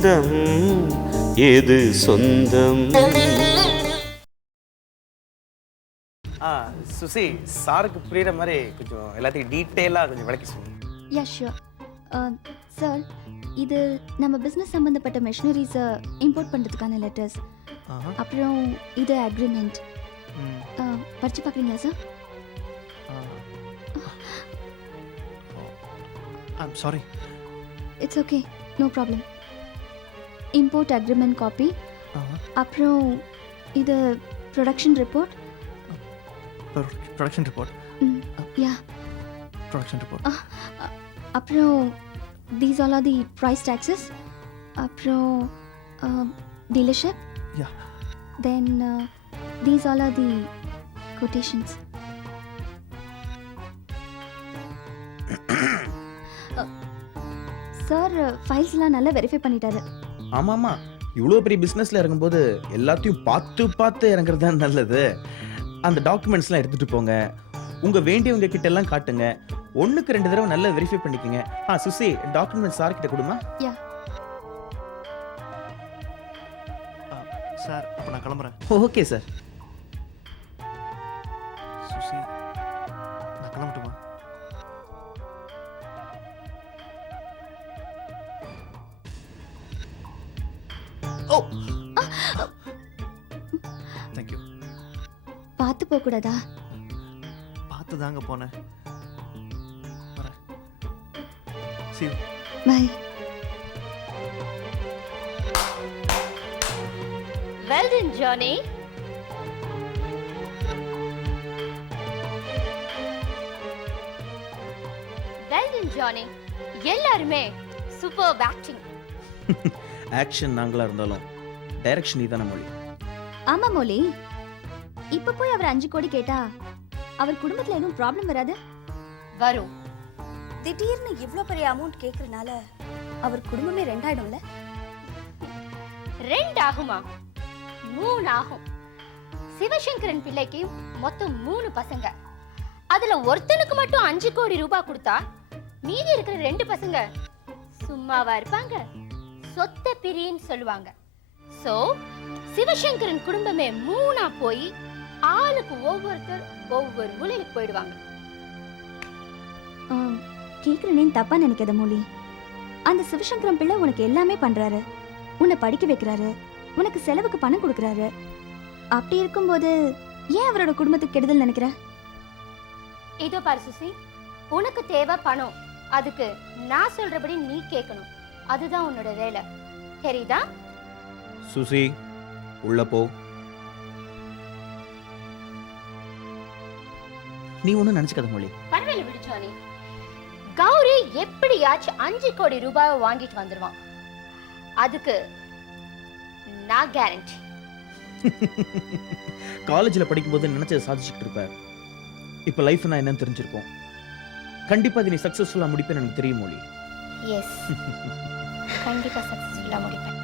பந்தம் எது சொந்தம்? ஆ சுசி சாருக்கு புரியுற மாதிரி கொஞ்சம் எல்லாத்தையும் டீட்டெயிலாக கொஞ்சம் விளக்கி சொல்லுங்க யா ஷியோர் சார் இது நம்ம பிஸ்னஸ் சம்மந்தப்பட்ட மெஷினரிஸை இம்போர்ட் பண்ணுறதுக்கான லெட்டர்ஸ் அப்புறம் இது அக்ரிமெண்ட் படித்து பார்க்குறீங்களா sir I'm sorry it's okay no problem import agreement copy அப்புறம் இது production report production report ya production report அப்புறம் these all are the price taxes அப்புறம் dealership ya then these all are the quotations sir ஃபைல்ஸ்லாம் நல்லா verify பண்ணிட்டாரு. ஆமாம். ஆமாம் இவ்வளோ பெரிய பிஸ்னஸில் இறங்கும்போது எல்லாத்தையும் பார்த்து பார்த்து இறங்குறது தான் நல்லது. அந்த டாக்குமெண்ட்ஸ்லாம் எடுத்துகிட்டு போங்க. உங்கள் வேண்டியவங்க கிட்ட எல்லாம் காட்டுங்க. ஒன்றுக்கு ரெண்டு தடவை நல்லா வெரிஃபை பண்ணிக்கங்க. ஆ சுசி டாக்குமெண்ட் சார் கிட்ட கொடுமா? யா. சார் அப்போ நான் கிளம்புறேன். ஓகே சார் பார்த்து போகக்கூடாதா பார்த்து தாங்க போனேன். Bye Well done, Johnny. Well done, Johnny. எல்லாருமே சூப்பர் ஆக்டிங் ஆக்ஷன் நாங்களாக இருந்தாலும் டைரக்ஷன் நீ மொழி. ஆமா மோலி இப்ப போய் அவர் அஞ்சு கோடி கேட்டா அவர் குடும்பத்துல எதுவும் ப்ராப்ளம் வராது? வரும். திடீர்னு இவ்ளோ பெரிய அமௌண்ட் கேக்குறனால அவர் குடும்பமே ரெண்டாயிடும்ல? ரெண்டு ஆகுமா மூணு ஆகும் சிவசங்கரன் பிள்ளைக்கு மொத்தம் மூணு பசங்க. அதுல ஒருத்தனுக்கு மட்டும் அஞ்சு கோடி ரூபாய் கொடுத்தா மீதி இருக்கிற ரெண்டு பசங்க சும்மாவா இருப்பாங்க? சொத்த பிரின்னு சொல்லுவாங்க. சோ சிவசங்கரன் குடும்பமே மூணா போய் ஆளுக்கு ஒவ்வொருத்தர் ஒவ்வொரு மூலையில போயிடுவாங்க. கேக்குறேன்னு தப்பா நினைக்காத மோலி. அந்த சிவசங்கரம் பிள்ளை உனக்கு எல்லாமே பண்றாரு. உன்னை படிக்க வைக்கிறாரு. உனக்கு செலவுக்கு பணம் கொடுக்கறாரு. அப்படி இருக்கும்போது ஏன் அவரோட குடும்பத்துக்கு கெடுதல் நினைக்கிற? இதோ பாரு சுசி உனக்கு தேவை பணம். அதுக்கு நான் சொல்றபடி நீ கேட்கணும். அதுதான் உன்னோட வேலை. தெரியுதா? சுசி உள்ள போ. நீ ஒன்றும் நினச்சிக்காத மொழி. பரவாயில்ல விடுச்சோனி கௌரி எப்படியாச்சும் அஞ்சு கோடி ரூபாய் வாங்கிட்டு வந்துருவான். அதுக்கு நான் கேரண்டி காலேஜில் படிக்கும்போது நினச்சதை சாதிச்சுட்டு இருப்ப. இப்போ லைஃப்னா என்னன்னு தெரிஞ்சிருக்கும். கண்டிப்பாக அது நீ சக்ஸஸ்ஃபுல்லாக முடிப்பேன்னு எனக்கு தெரியும் மொழி. எஸ் கண்டிப்பா சக்சஸ்ஃபுல்லா முடிப்பேன்.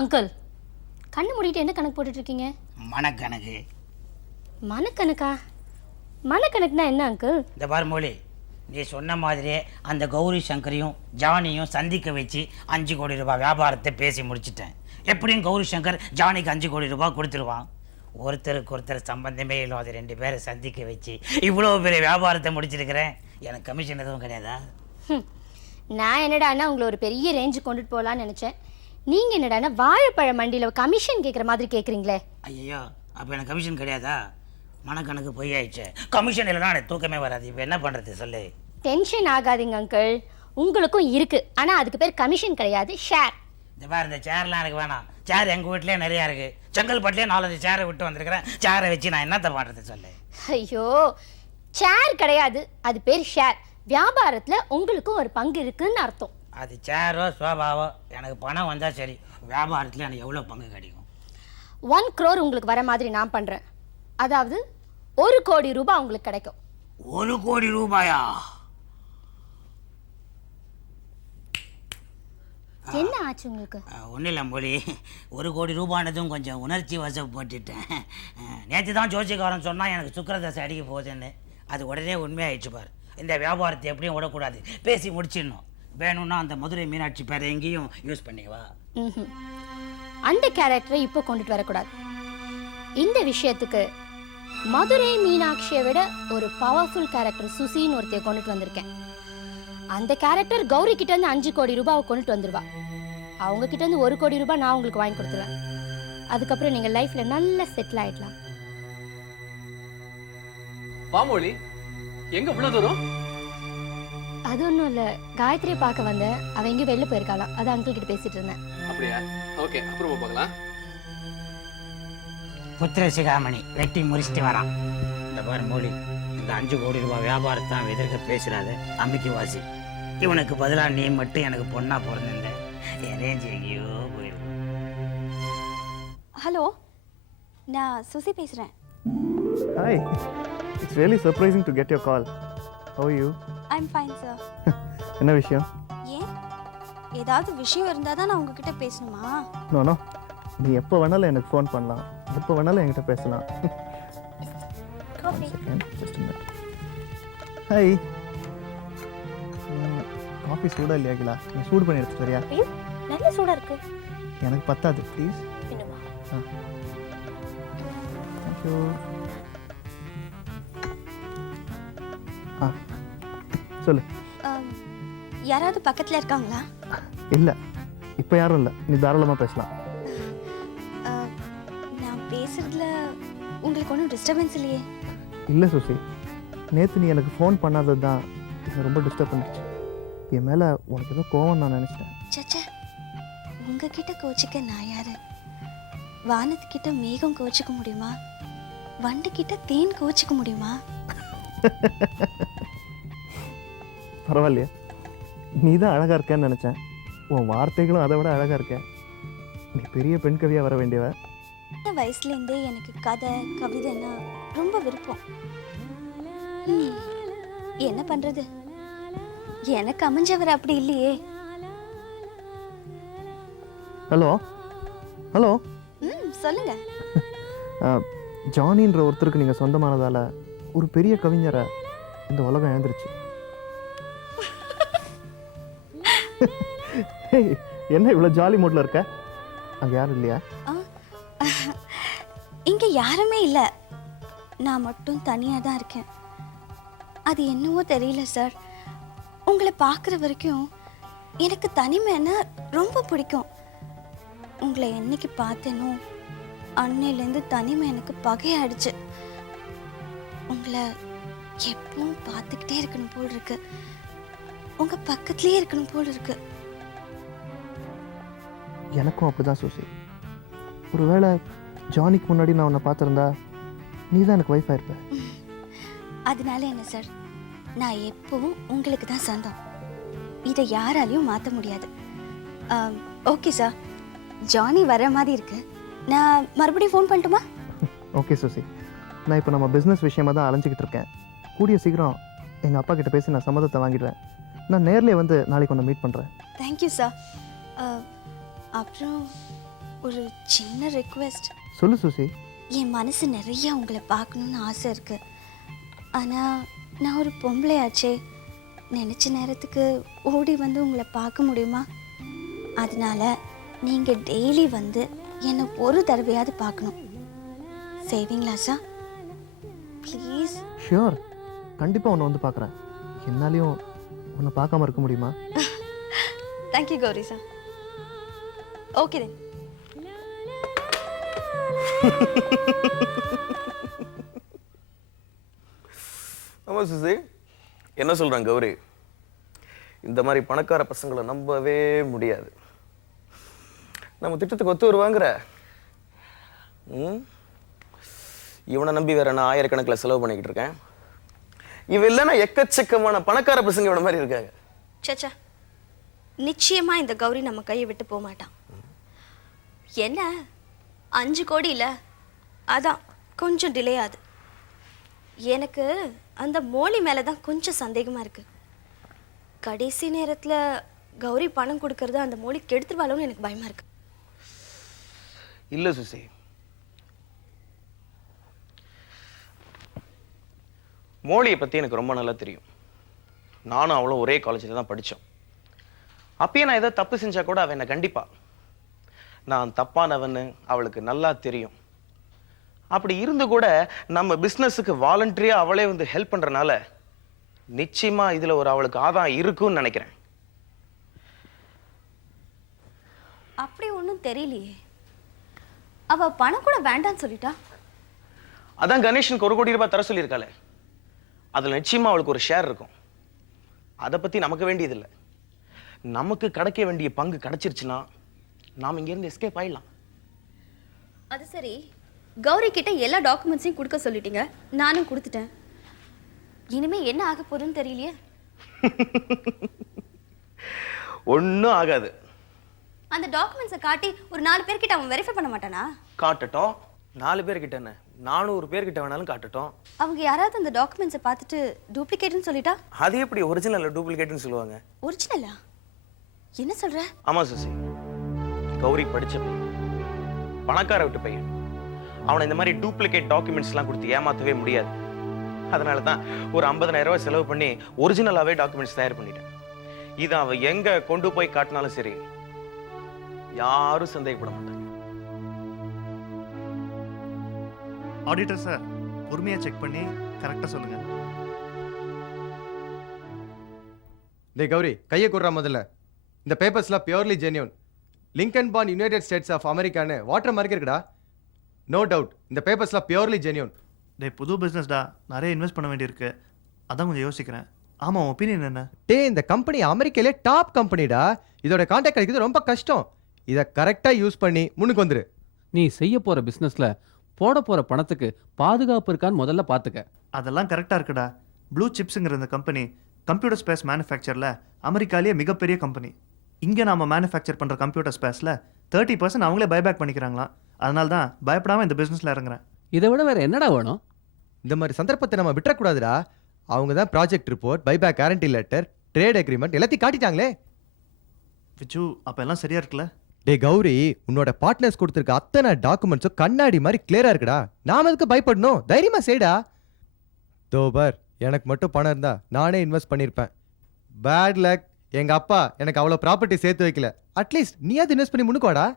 அங்கிள் கண்ணு மூடிட்டு என்ன கணக்கு போட்டுட்டு இருக்கீங்க மனக்கணக்கு. மனக்கணக்கா? மனக்கணக்குனா என்ன அங்கிள்? இந்த பாரு மொழி நீ சொன்ன மாதிரியே அந்த கௌரி சங்கரையும் ஜானியும் சந்திக்க வச்சு அஞ்சு கோடி ரூபாய் வியாபாரத்தை பேசி முடிச்சிட்டேன். எப்படியும் கௌரி சங்கர் ஜானிக்கு அஞ்சு கோடி ரூபாய் கொடுத்துருவான். ஒருத்தருக்கு ஒருத்தர் சம்பந்தமே இல்லாத ரெண்டு பேரை சந்திக்க வச்சு இவ்வளோ பெரிய வியாபாரத்தை முடிச்சிருக்கிறேன். எனக்கு கமிஷன் எதுவும் கிடையாதா. நான் என்னடான்னா உங்களை ஒரு பெரிய ரேஞ்சு கொண்டுட்டு போகலான்னு நினச்சேன். நீங்கள் என்னடான்னா வாழைப்பழ மண்டியில் கமிஷன் கேட்குற மாதிரி கேட்குறீங்களே ஐயோ அப்போ எனக்கு கமிஷன் கிடையாதா? மனக்கணக்கு பொய் ஆயிடுச்சு கமிஷன் இல்லைன்னா எனக்கு தூக்கமே வராது. இப்போ என்ன பண்ணுறது சொல்லு. டென்ஷன் ஆகாதீங்க அங்கிள் உங்களுக்கும் இருக்கு. ஆனால் அதுக்கு பேர் கமிஷன் கிடையாது ஷேர் இந்த பாரு இந்த சேர்லாம் எனக்கு வேணாம். சேர் எங்கள் வீட்லேயே நிறையா இருக்குது செங்கல்பட்டுலேயே நாலஞ்சு சேரை விட்டு வந்திருக்கிறேன். சேரை வச்சு நான் என்னத்த பண்ணுறது சொல்லு. ஐயோ ஷேர் கிடையாது. அது பேர் ஷேர் வியாபாரத்தில் உங்களுக்கும் ஒரு பங்கு இருக்குன்னு அர்த்தம். அது சேரோ சோபாவோ எனக்கு பணம் வந்தால் சரி. வியாபாரத்தில் எனக்கு எவ்வளோ பங்கு கிடைக்கும்? ஒன் க்ரோர் உங்களுக்கு வர மாதிரி நான் பண்ணுறேன் அதாவது ஒரு கோடி ரூபாய் உங்களுக்கு கிடைக்கும். ஒரு கோடி ரூபாயா? என்ன ஆச்சு உங்களுக்கு? ஒன்றும் இல்லை மொழி. ஒரு கோடி ரூபானதும் கொஞ்சம் உணர்ச்சி வசப்பட்டுட்டேன். நேற்று தான் ஜோசியக்காரன் சொன்னால் எனக்கு சுக்கிரதசை அடிக்க போகுதுன்னு. அது உடனே உண்மையாயிடுச்சு பார். இந்த வியாபாரத்தை எப்படியும் விடக்கூடாது பேசி முடிச்சிடணும். வேணும்னா அந்த மதுரை மீனாட்சி பேரை எங்கேயும் யூஸ் பண்ணிக்கவா ம்ஹும். அந்த கேரக்டரை இப்போ கொண்டுட்டு வரக்கூடாது. இந்த விஷயத்துக்கு மதுரை மீனாட்சியை விட ஒரு பவர்ஃபுல் கேரக்டர் சுசின்னு ஒருத்தைய கொண்டுட்டு வந்திருக்கேன். அந்த கேரக்டர் கௌரி கிட்ட இருந்து அஞ்சு கோடி ரூபாவை கொண்டுட்டு வந்துருவா. அவங்க கிட்ட இருந்து ஒரு கோடி ரூபாய் நான் உங்களுக்கு வாங்கி கொடுத்துருவேன். அதுக்கப்புறம் நீங்க லைஃப்ல நல்லா செட்டில் ஆயிடலாம். பாமொழி எங்க இவ்வளவு தூரம்? அது ஒன்றும் இல்லை. காயத்ரியை பார்க்க வந்தேன். அவ எங்கேயும் வெளில போயிருக்காளாம் அது அங்கிள் கிட்ட பேசிட்டு இருந்தேன். அப்படியா? ஓகே அப்புறமா பார்க்கலாம். புத்திர சிகாமணி வெட்டி முடிச்சுட்டு வரான். இந்த பாரு மொழி இந்த அஞ்சு கோடி ரூபாய் வியாபாரத்தை அவன் எதிர்க்க பேசுறாத அம்பிக்கு வாசி இவனுக்கு பதிலாக நீ மட்டும் எனக்கு பொண்ணா பிறந்திருந்த. என் ரேஞ்ச் எங்கேயோ போயிடும் ஹலோ நான் சுசி பேசுகிறேன் hi it's really surprising to get your call how you I'm fine sir என்ன விஷயம்? ஏன்? ஏதாவது விஷயம் இருந்தால் தான் நான் உங்ககிட்ட பேசணுமா? நோ நோ நீ எப்போ வேணாலும் எனக்கு ஃபோன் பண்ணலாம். எப்போ வேணாலும் என்கிட்ட பேசலாம். ஹாய் காஃபி சூடாக இல்லையா கிலா நீ சூடு பண்ணி எடுத்து ஐயோ நல்ல சூடாக இருக்கு. எனக்கு பத்தாது ப்ளீஸ் தேங்க்யூ ஆ. சொல்லு. யாராவது பக்கத்தில் இருக்காங்களா? இல்லை இப்போ யாரும் இல்லை. நீ தாராளமாக பேசலாம். நான் பேசுறதுல உங்களுக்கு ஒன்றும் டிஸ்டர்பன்ஸ் இல்லையே? இல்லை சுசி. நேற்று நீ எனக்கு ஃபோன் பண்ணாதது தான் ரொம்ப டிஸ்டர்ப் பண்ணிடுச்சு. என் மேலே உனக்கு ஏதோ கோவம் நான் நினச்சிட்டேன். சச்சா உங்ககிட்ட கோச்சிக்க நான் யாரு? வானத்துக்கிட்ட மேகம் கோச்சிக்க முடியுமா? வண்டு கிட்ட தேன் கோச்சிக்க முடியுமா? பரவாயில்லையா. நீ தான் அழகாக இருக்கேன்னு நினச்சேன். உன் வார்த்தைகளும் அதை விட அழகாக இருக்க. நீ பெரிய பெண் கவியாக வர வேண்டியவ? சின்ன வயசுலேருந்தே எனக்கு கதை கவிதைன்னா ரொம்ப விருப்பம். என்ன பண்றது? எனக்கு அமைஞ்சவர் அப்படி இல்லையே. ஹலோ? ஹலோ? ம் சொல்லுங்க. ஜானின்ற ஒருத்தருக்கு நீங்கள் சொந்தமானதால் ஒரு பெரிய கவிஞரை இந்த உலகம் எழுந்துருச்சு என்ன இவ்வளோ ஜாலி மூட்ல இருக்க? அங்கே யாரும் இல்லையா? இங்க யாருமே இல்லை. நான் மட்டும் தனியாக தான் இருக்கேன். அது என்னவோ தெரியல சார் உங்களை பார்க்குற வரைக்கும் எனக்கு தனிமைன்னா ரொம்ப பிடிக்கும். உங்களை என்னைக்கு பார்த்தேனோ அன்னையிலேருந்து தனிமை எனக்கு பகையாயிடுச்சு. உங்களை எப்பவும் பார்த்துக்கிட்டே இருக்கணும் போல் இருக்கு. உங்கள் பக்கத்துலேயே இருக்கணும் போல் இருக்குது எனக்கும் அப்படிதான் சூசி. ஒருவேளை ஜானிக்கு முன்னாடி நான் உன்னை பார்த்துருந்தா நீ தான் எனக்கு ஒய்ஃப் ஆயிருப்ப. அதனால என்ன சார் நான் எப்பவும் உங்களுக்கு தான் சொந்தம். இதை யாராலையும் மாற்ற முடியாது. ஓகே சார் ஜானி வர மாதிரி இருக்கு. நான் மறுபடியும் ஃபோன் பண்ணட்டுமா? ஓகே சுசி. நான் இப்போ நம்ம பிஸ்னஸ் விஷயமா தான் அலைஞ்சிக்கிட்டு இருக்கேன். கூடிய சீக்கிரம் எங்கள் அப்பா கிட்ட பேசி நான் சம்மதத்தை வாங்கிடுவேன் நான் நேர்லயே வந்து நாளைக்கு உன்னை மீட் பண்ணுறேன் தேங்க்யூ சார் அப்புறம் ஒரு சின்ன ரெக்வெஸ்ட் சொல்லு சுசி. என் மனசு நிறைய உங்களை பார்க்கணுன்னு ஆசை இருக்கு. ஆனால் நான் ஒரு பொம்பளையாச்சே. நினச்ச நேரத்துக்கு ஓடி வந்து உங்களை பார்க்க முடியுமா? அதனால நீங்கள் டெய்லி வந்து என்னை ஒரு தடவையாவது பார்க்கணும். செய்வீங்களா சார் ப்ளீஸ் ஷியோர் கண்டிப்பாக உன்னை வந்து பார்க்குறேன். என்னாலையும் உன்னை பார்க்காம இருக்க முடியுமா? Thank you Gowri sir okay then ஆமாம் சுசி என்ன சொல்கிறான் கௌரி? இந்த மாதிரி பணக்கார பசங்களை நம்பவே முடியாது. நம்ம திட்டத்துக்கு ஒத்து வருவாங்கிற. ம்? இவனை நம்பி வேற நான் ஆயிரக்கணக்கில் செலவு பண்ணிக்கிட்டு இருக்கேன். இவன் இல்லைன்னா எக்கச்சக்கமான பணக்கார பசங்க இவன மாதிரி இருக்காங்க. சச்சா நிச்சயமா இந்த கௌரி நம்ம கையை விட்டு போக மாட்டான். என்ன? அஞ்சு கோடி இல்லை அதான் கொஞ்சம் டிலே ஆகுது. எனக்கு அந்த மோலி மேலே தான் கொஞ்சம் சந்தேகமாக இருக்குது கடைசி நேரத்தில் கௌரி பணம் கொடுக்கறது அந்த மோலி கெடுத்துருவாளோன்னு எனக்கு பயமாக இருக்கு. இல்லை சுசி. மோலியை பற்றி எனக்கு ரொம்ப நல்லா தெரியும். நானும் அவளும் ஒரே காலேஜில் தான் படித்தோம் அப்பயே நான் ஏதோ தப்பு செஞ்சால் கூட அவன் என்னை கண்டிப்பாக நான் தப்பானவன்னு அவளுக்கு நல்லா தெரியும். அப்படி இருந்து கூட நம்ம பிஸ்னஸுக்கு வாலண்டரியாக அவளே வந்து ஹெல்ப் பண்ணுறனால நிச்சயமா இதில் ஒரு அவளுக்கு ஆதாயம் இருக்கும்னு நினைக்கிறேன். அப்படி ஒன்றும் தெரியலையே. அவ பணம் கூட வேண்டான்னு சொல்லிட்டா? அதான் கணேஷனுக்கு ஒரு கோடி ரூபாய் தர சொல்லியிருக்காளே. அதில் நிச்சயமா அவளுக்கு ஒரு ஷேர் இருக்கும். அதை பற்றி நமக்கு வேண்டியதில்லை. நமக்கு கிடைக்க வேண்டிய பங்கு கிடைச்சிருச்சுன்னா நாம் இங்கேருந்து எஸ்கேப் ஆயிடலாம். அது சரி. கௌரி கிட்ட எல்லா டாக்குமெண்ட்ஸையும் கொடுக்க சொல்லிட்டீங்க. நானும் கொடுத்துட்டேன். இனிமே என்ன ஆக போகுதுன்னு தெரியலையே. ஒன்றும் ஆகாது. அந்த டாக்குமெண்ட்ஸை காட்டி ஒரு நாலு பேர்கிட்ட அவன் வெரிஃபை பண்ண மாட்டானா? காட்டட்டும். நாலு பேர்கிட்ட என்ன? நானூறு பேர்கிட்ட வேணாலும் காட்டட்டும். அவங்க யாராவது அந்த டாக்குமெண்ட்ஸை பார்த்துட்டு டூப்ளிகேட்னு சொல்லிட்டா? அது எப்படி ஒரிஜினல் டூப்ளிகேட்னு சொல்லுவாங்க? ஒரிஜினலா என்ன சொல்ற? ஆமா சுசி. கௌரி படிச்ச பையன். பணக்கார விட்டு பையன். அவனை இந்த மாதிரி டூப்ளிகேட் டாக்குமெண்ட்ஸ்லாம் கொடுத்து ஏமாத்தவே முடியாது. அதனால தான் ஒரு 50000 ரூபாய் செலவு பண்ணி ஒரிஜினலாவே டாக்குமெண்ட்ஸ் தயார் பண்ணிட்டேன். இதை அவன் எங்க கொண்டு போய் காட்டினாலும் சரி யாரும் சந்தேகப்பட மாட்டாங்க. ஆடிட்டர் சார் பொறுமையாக செக் பண்ணி கரெக்டாக சொல்லுங்கள் டேய் கௌரி கையை கொடுறா முதல்ல. இந்த பேப்பர்ஸ்லாம் பியூர்லி ஜென்யூன் லிங்கன் பான் யுனைடெட் ஸ்டேட்ஸ் ஆஃப் அமெரிக்கான்னு வாட்டர் மார்க் இருக்குடா. நோ டவுட் இந்த பேப்பர்ஸ்லாம் பியூர்லி ஜென்யூன் டே புது பிஸ்னஸ்டா நிறைய இன்வெஸ்ட் பண்ண வேண்டியிருக்கு. அதான் கொஞ்சம் யோசிக்கிறேன். ஆமாம் ஒப்பீனியன் என்ன? டே இந்த கம்பெனி அமெரிக்காலே டாப் கம்பெனிடா இதோட கான்டாக்ட் கிடைக்கிறது ரொம்ப கஷ்டம். இதை கரெக்டாக யூஸ் பண்ணி முன்னுக்கு வந்துரு. நீ செய்ய போற பிசினஸ்ல போட போற பணத்துக்கு பாதுகாப்பு இருக்கான்னு முதல்ல பாத்துக்க. அதெல்லாம் கரெக்டாக இருக்குடா. ப்ளூ சிப்ஸுங்கிற இந்த கம்பெனி கம்ப்யூட்டர் ஸ்பேஸ் மேனுஃபேக்சரில் அமெரிக்காலேயே மிகப்பெரிய கம்பெனி இங்கே நாம மேனுஃபேக்சர் பண்ணுற கம்ப்யூட்டர் ஸ்பேஸில் தேர்ட்டி பர்சன்ட் அவங்களே பைபேக் பண்ணிக்கிறாங்களாம். அதனால தான் பயப்படாமல் இந்த பிஸ்னஸில் இறங்குறேன். இதை விட வேற என்னடா வேணும்? இந்த மாதிரி சந்தர்ப்பத்தை நம்ம விட்டுறக்கூடாதுடா. அவங்க தான் project report buyback guarantee letter trade agreement எல்லாத்தையும் காட்டிட்டாங்களே. விச்சு அப்போ எல்லாம் சரியா இருக்குல்ல? டே கௌரி உன்னோட பார்ட்னர்ஸ் கொடுத்துருக்க அத்தனை டாக்குமெண்ட்ஸும் கண்ணாடி மாதிரி கிளியரா இருக்குடா. நாம எதுக்கு பயப்படணும்? தைரியமா செய்டா. தோபர் எனக்கு மட்டும் பணம் இருந்தா நானே இன்வெஸ்ட் பண்ணியிருப்பேன் பேட் லக் எங்க அப்பா எனக்கு அவ்வளோ ப்ராப்பர்ட்டி சேர்த்து வைக்கல. அட்லீஸ்ட் நீயாவது இன்வெஸ்ட் பண்ணி முன்னுக்கோடா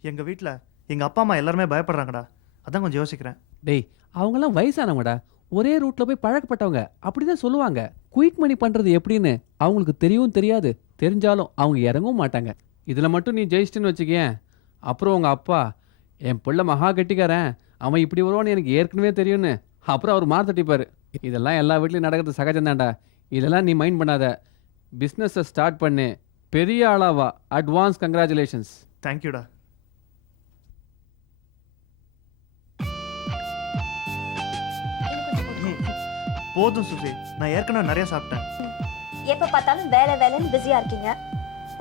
எங்கள் வீட்டில் எங்கள் அப்பா அம்மா எல்லாருமே பயப்படுறாங்கடா. அதான் கொஞ்சம் யோசிக்கிறேன். டேய் அவங்கெல்லாம் வயசானவங்கடா. ஒரே ரூட்ல போய் பழக்கப்பட்டவங்க. அப்படிதான் சொல்லுவாங்க. குயிக் மணி பண்றது எப்படின்னு அவங்களுக்கு தெரியவும் தெரியாது. தெரிஞ்சாலும் அவங்க இறங்கவும் மாட்டாங்க. இதுல மட்டும் நீ ஜெயிச்சிட்டுன்னு வச்சுக்கேன் அப்புறம் உங்க அப்பா என் பிள்ளை மகா கெட்டிக்காரன். அவன் இப்படி வருவான்னு எனக்கு ஏற்கனவே தெரியும்னு. அப்புறம் அவர் மார்த்தட்டிப்பாரு இதெல்லாம் எல்லா வீட்லயும் நடக்கிறது சகஜம்தான்டா. இதெல்லாம் நீ மைண்ட் பண்ணாத. பிஸ்னஸை ஸ்டார்ட் பண்ணு. பெரிய ஆளாவா அட்வான்ஸ் கங்க்ராச்சுலேஷன்ஸ் தேங்க்யூடா போதும் சுசி. நான் ஏற்கனவே நிறைய சாப்பிட்டேன். எப்போ பார்த்தாலும் வேலை வேலைன்னு பிஸியாக இருக்கீங்க.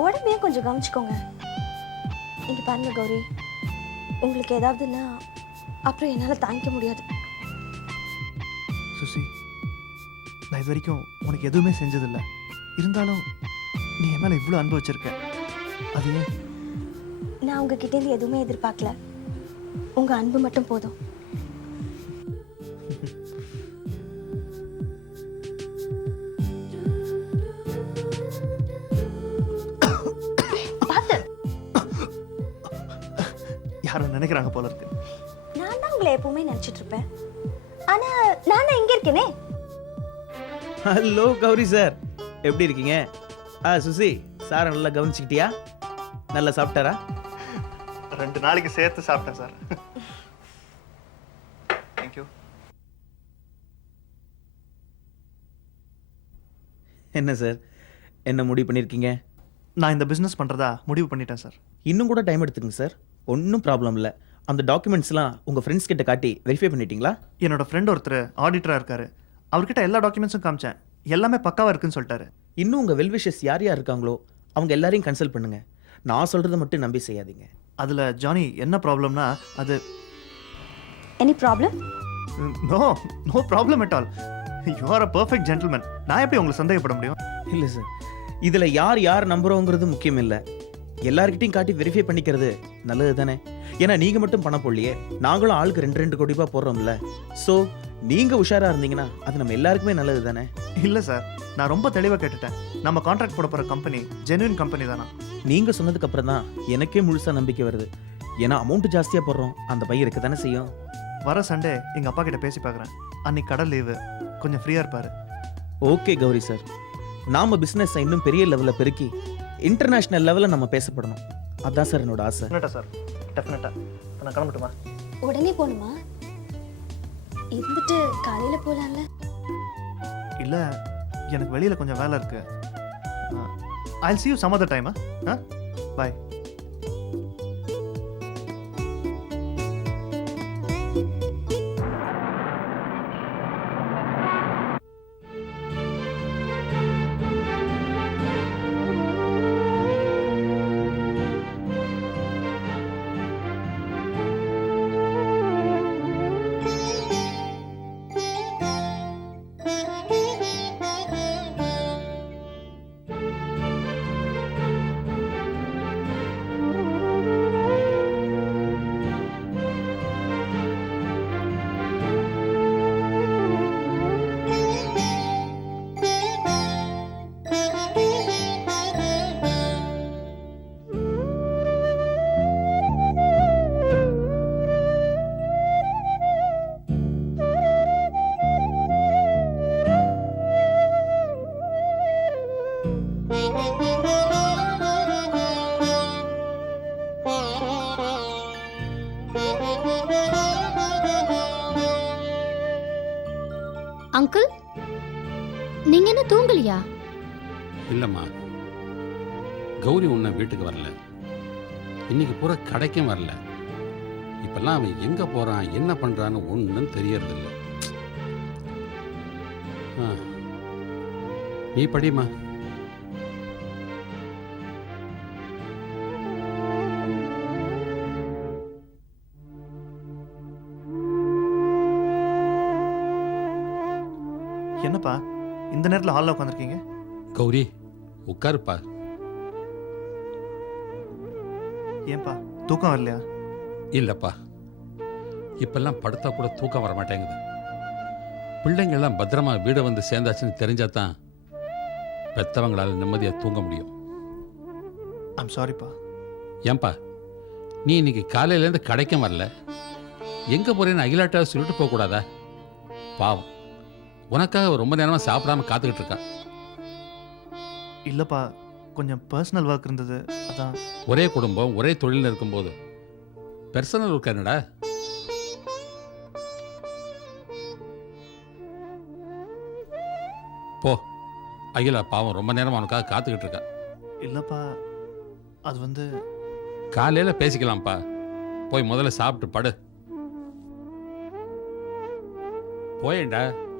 உடம்பையும் கொஞ்சம் கவனிச்சுக்கோங்க. இங்கே பாருங்க கௌரி. உங்களுக்கு ஏதாவதுன்னா அப்புறம் என்னால் தாங்கிக்க முடியாது. சுசி நான் இது வரைக்கும் உனக்கு எதுவுமே செஞ்சதில்ல. இருந்தாலும் நீ என் மேலே இவ்வளோ அன்பு வச்சிருக்க. அது ஏன்? நான் உங்ககிட்டேருந்து எதுவுமே எதிர்பார்க்கல. உங்கள் அன்பு மட்டும் போதும். பார்த்து யாரோ நினைக்கிறாங்க போல இருக்கு. நான் தான் உங்களை எப்பவுமே நினச்சிட்டு இருப்பேன். ஆனால் நான் தான் இங்கே இருக்கேனே. Hello Gowri sir. எப்படி இருக்கீங்க? ஆ சுசி சாரை நல்லா கவனிச்சுக்கிட்டியா? நல்லா சாப்பிட்டாரா? ரெண்டு நாளைக்கு சேர்த்து சாப்பிட்டேன் சார். தேங்க்யூ என்ன சார்? என்ன முடிவு பண்ணியிருக்கீங்க நான் இந்த பிஸ்னஸ் பண்ணுறதா முடிவு பண்ணிட்டேன் சார். இன்னும் கூட டைம் எடுத்துக்கங்க சார். ஒன்றும் ப்ராப்ளம் இல்லை. அந்த டாக்குமெண்ட்ஸ்லாம் உங்கள் ஃப்ரெண்ட்ஸ் கிட்ட காட்டி வெரிஃபை பண்ணிட்டீங்களா? என்னோட ஃப்ரெண்ட் ஒருத்தர் ஆடிட்டராக இருக்காரு. அவர்கிட்ட எல்லா டாக்குமெண்ட்ஸும் காமிச்சேன். எல்லாமே பக்காவாக இருக்குன்னு சொல்லிட்டாரு. இன்னும் உங்கள் வெல்விஷஸ் யார் யார் இருக்காங்களோ அவங்க எல்லாரையும் கன்சல்ட் பண்ணுங்க. நான் சொல்கிறத மட்டும் நம்பி செய்யாதீங்க. அதில் ஜானி என்ன ப்ராப்ளம்னா அது any problem no no problem at all you are a perfect gentleman நான் எப்படி உங்களை சந்தேகப்பட முடியும்? இல்லை சார் இதில் யார் யார் நம்புறோங்கிறது முக்கியம் இல்லை. எல்லார்கிட்டையும் காட்டி வெரிஃபை பண்ணிக்கிறது நல்லது தானே ஏன்னா நீங்கள் மட்டும் பணம் போடலையே. நாங்களும் ஆளுக்கு ரெண்டு ரெண்டு கோடி ரூபாய் போடுறோம்ல. ஸோ நீங்கள் உஷாராக இருந்தீங்கன்னா அது நம்ம எல்லாருக்குமே நல்லது தானே? இல்லை சார். நான் ரொம்ப தெளிவாக கேட்டுட்டேன். நம்ம கான்ட்ராக்ட் போட போகிற கம்பெனி ஜென்யூன் கம்பெனி தானா? நீங்க சொன்னதுக்கு அப்புறம் தான் எனக்கே முழுசா நம்பிக்கை வருது. ஏன்னா அமௌண்ட் ஜாஸ்தியா போடுறோம். அந்த பை இருக்க தானே செய்யும். வர சண்டே எங்கள் அப்பா கிட்ட பேசி பார்க்குறேன். அன்னைக்கு கடை லீவு கொஞ்சம் ஃப்ரீயாக இருப்பார். ஓகே கௌரி சார் நாம பிசினஸ் இன்னும் பெரிய லெவல்ல பெருக்கி இன்டர்நேஷனல் லெவல்ல நம்ம பேசப்படணும். அதான் சார் என்னோட ஆசை. டெஃபினட்டா சார் டெஃபினட்டா நான் கிளம்பட்டுமா? உடனே போகணுமா? இருந்துட்டு காலையில போலாம்ல? இல்ல எனக்கு வெளியில கொஞ்சம் வேலை இருக்கு. I see you some other time ah? Bye uncle நீங்க என்ன தூங்கலையா? இல்லைம்மா. கௌரி உன்னை வீட்டுக்கு வரல. இன்னைக்கு பூரா கடைக்கும் வரல. இப்பெல்லாம் அவன் எங்க போறான் என்ன பண்றான்னு ஒன்றும் தெரியறதில்ல. ஆ. நீ படிமா இந்த நேரத்தில் ஹாலில் உட்காந்துருக்கீங்க கௌரி உட்காருப்பா. ஏன்பா தூக்கம் வரலையா? இல்லைப்பா. இப்பெல்லாம் படுத்தா கூட தூக்கம் வர மாட்டேங்குது. பிள்ளைங்க எல்லாம் பத்திரமா வீடு வந்து சேர்ந்தாச்சுன்னு தெரிஞ்சாதான் பெத்தவங்களால நிம்மதியாக தூங்க முடியும். ஐம் சாரிப்பா ஏன்பா நீ இன்னைக்கு காலையிலேருந்து கடைக்கும் வரல. எங்கே போறேன்னு அகிலாட்டா சொல்லிட்டு போகக்கூடாதா? பாவம். உனக்காக ரொம்ப நேரமாக சாப்பிடாம காத்துக்கிட்டு இருக்கா. இல்லைப்பா கொஞ்சம் பர்சனல் ஒர்க் இருந்தது அதான். ஒரே குடும்பம் ஒரே தொழில் இருக்கும்போது. பெர்சனல் ஒர்க் என்னடா? போ. அகிலா பாவம் ரொம்ப நேரம் அவனுக்காக காத்துக்கிட்டு இருக்கா. இல்லைப்பா அது வந்து காலையில் பேசிக்கலாம்ப்பா. போய் முதல்ல சாப்பிட்டு படு. போயேன்டா.